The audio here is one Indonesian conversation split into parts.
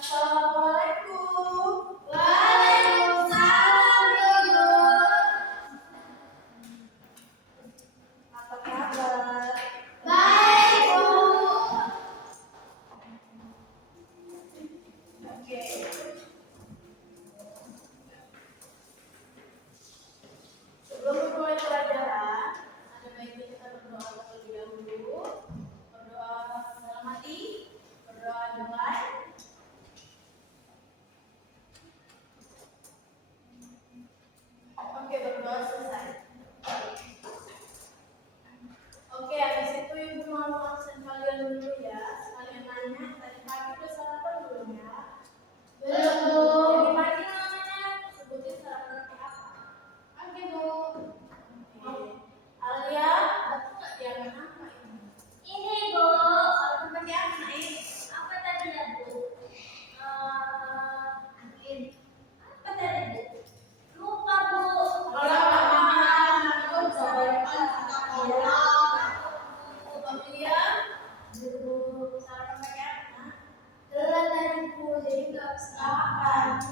Assalamualaikum. Waalaikumsalam, Ibu. Apa kabar? Baik, Bu. Oke. Sebelum memulai pelajaran, ada baiknya kita berdoa terlebih dahulu. Berdoa dalam hati, berdoa dimulai. Oke, berdoa selesai. Oke, habis itu Ibu mau absen kalian dulu ya. Sekalian nanya, tadi pagi udah sarapan belum ya? Belum, Bu. Jadi pagi namanya sebutin sarapan apa? Oke, Bu. Oke. Alia, aku nggak dianggap apa ini? Ini, Bu. Sarapan pakai apa nih? Apa tadi ya, Bu? Angin. Apa tadi, Bu? Lupa, Bu. Telat tadi, Bu. Jadi nggak bisa makan.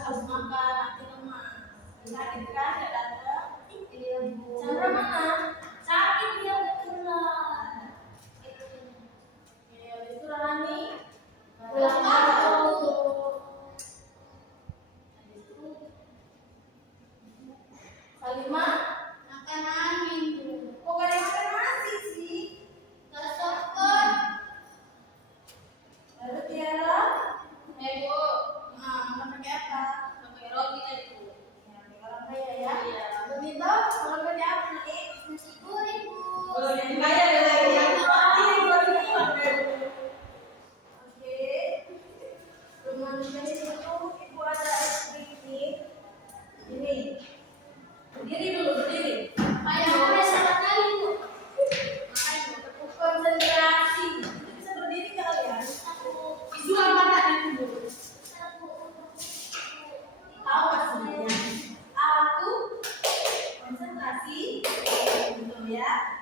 Iya, Bu. Chandra mana? Sakit dia udah telat. Ya, itu Rani. Pulang kampung. Salimah. Makan angin, Bu. Kok gak ada makan nasi sih? Nggak sempet. Lalu Tiara. Bu. Nah, makan pakai apa? Pakai roti tadi, Bu. Ya, pakai orang kaya ya. Iya. Lalu Nito, makan pakai apa nih? Nasi goreng, Bu. Yang kaya ya lagi. Yang Oke. Teman-teman itu Ibu ada sedikit. Ini. Berdiri dulu, berdiri. Banyak orang salah kali, Bu. Konsentrasi. Bisa berdiri kalian? Visual mata dulu. Tahu maksudnya? Aku konsentrasi. Gitu ya.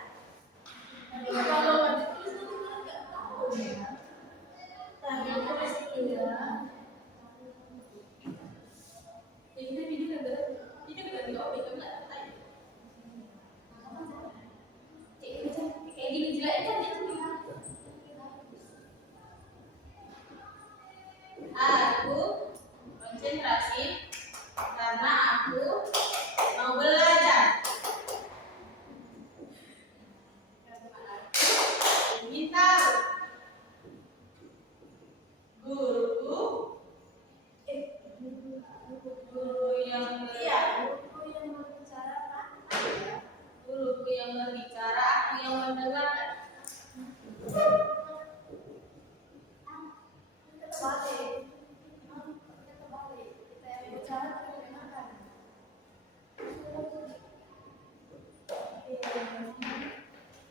Tapi kalau nggak ditulis nanti kalian nggak tahu ya. Tapi tulis dulu ya. Ini video ada. Ini ada di OB kan nggak tahu. Kayak gini juga itu. Aku konsentrasi karena aku mau belajar. Ingin tahu guruku, guru yang berbicara kan? Guruku yang berbicara, aku yang mendengarkan.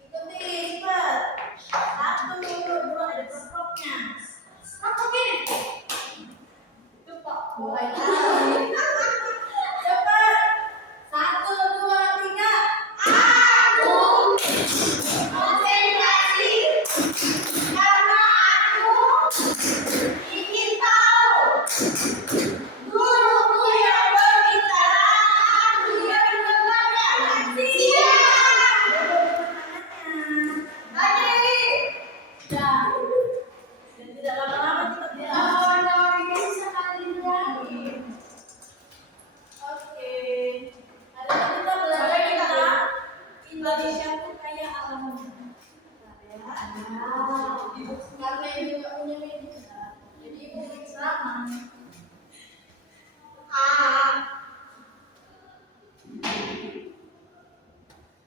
Ikuti cepat. 1, 2 ada perpropnya. Apa gini? Itu Pak. Mulai lagi. Cepat. 1, 2, 3. Aku konsentrasi karena aku ingin tahu guruku yang berbicara, aku yang mendengarkan. Siap. Lagi. Dan tidak lama-lama kita belajar. Sekali lagi. Oke. Hari ini kita belajar tentang Indonesia tuh kaya alam. Ya. Karena ibu nggak punya media, jadi ibu berceramah.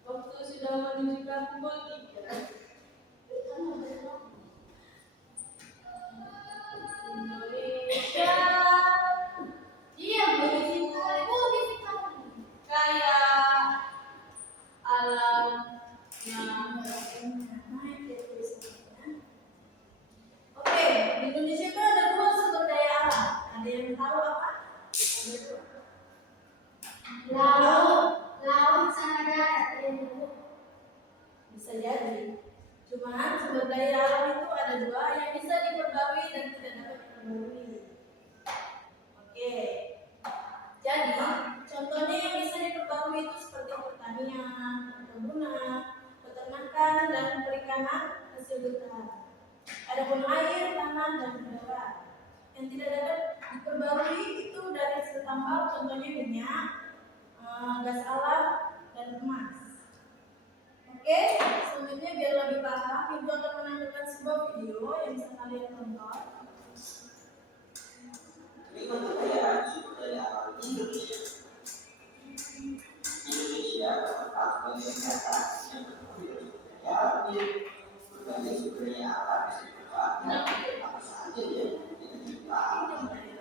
Waktu sudah menunjukkan pukul 3. Indonesia. Iya, kaya alamnya. Oke, di Indonesia itu ada 2 sumber daya alam. Ada yang tahu apa? Laut sama darat. Bisa jadi. Cuman sumber daya alam itu ada 2 yang bisa diperbarui dan tidak dapat diperbarui. Adapun air, tanah, dan udara yang tidak dapat diperbarui itu dari hasil tambang, contohnya minyak, gas alam, dan emas. Oke, selanjutnya biar lebih paham, Ibu akan menampilkan sebuah video yang bisa kalian tonton. Ini kebudayaan sumber alam Indonesia. Indonesia terletak sebagai negara yang berbagai sumber daya alam. Berbagai sumber daya alam disebutkan apa saja ya yang kita alami.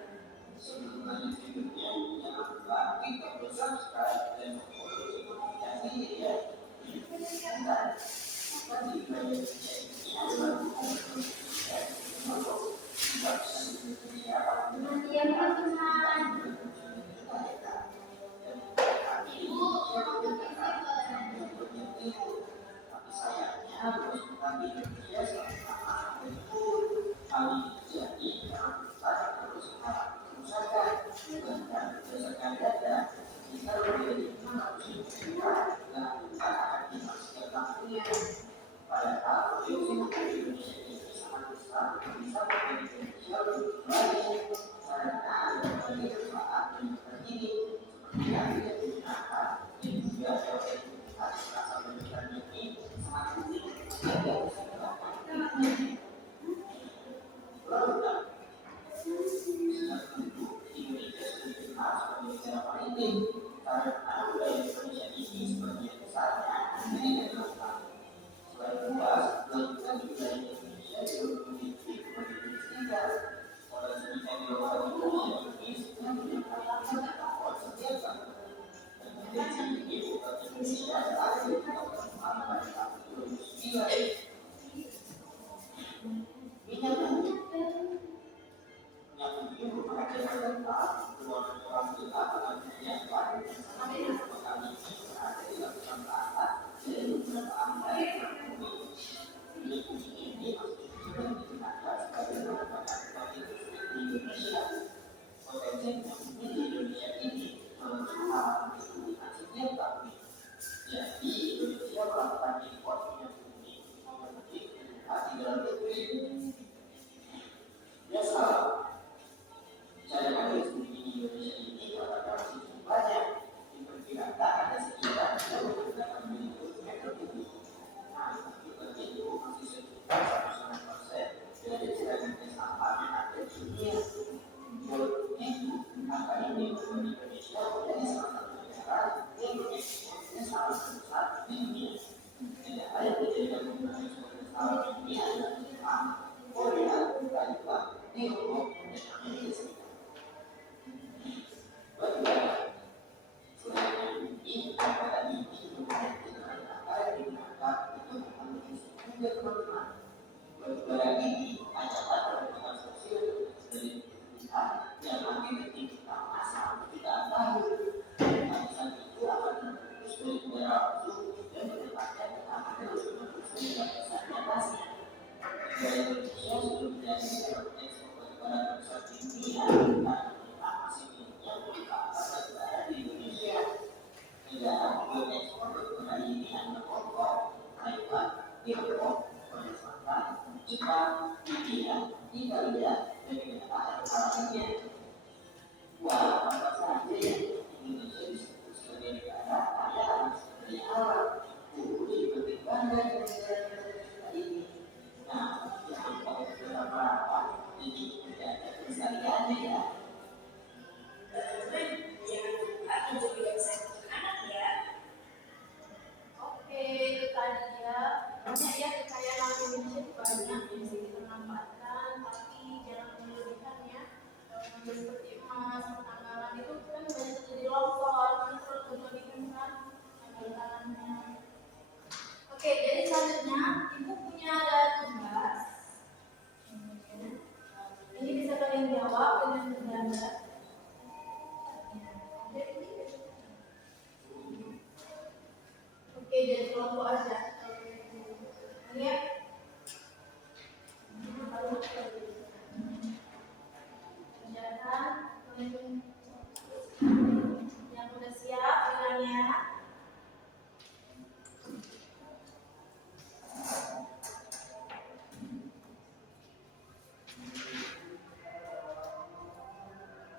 Sebelum lanjut videonya, jangan lupa klik tombol subscribe dan follow notifikasi ya. Dan bagi banyak ini adalah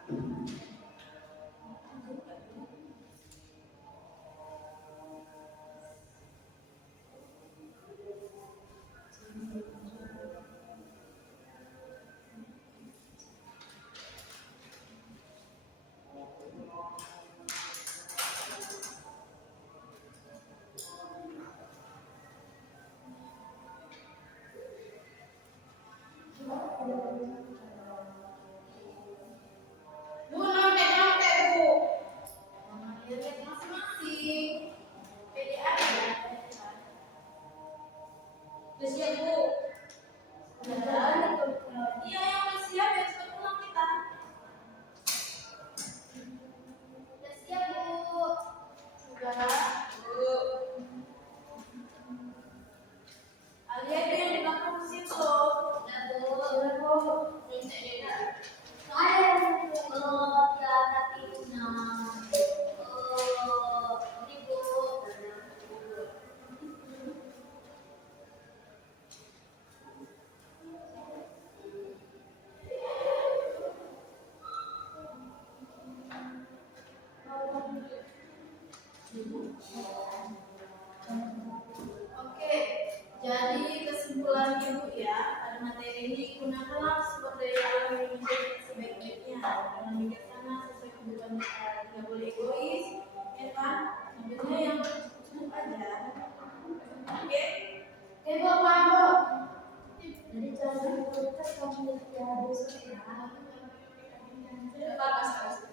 Bu, nontek Bu. Lihat masing-masing. PD ada. Udah siap Bu? Udah. Iya, yang udah siap ya cepat pulang kita. Udah siap, Bu. Sudah. Bu. Alia itu yang di belakang situ. Udah, Bu. Sudah Bu. Minta dia. Oh, tiada pinang. Oh, ini Bu. Oke, jadi kesimpulan Ibu ya, pada materi ini gunakanlah sumber daya alam yang hidup sebaik-baiknya dengan bijaksana sesuai kebutuhan kita. Tidak boleh egois, ya kan? Ambilnya yang cukup aja. Oke? Oke, Bu, paham, Bu. Jadi cara kita kamu lihat besok ya. Sudah bagus.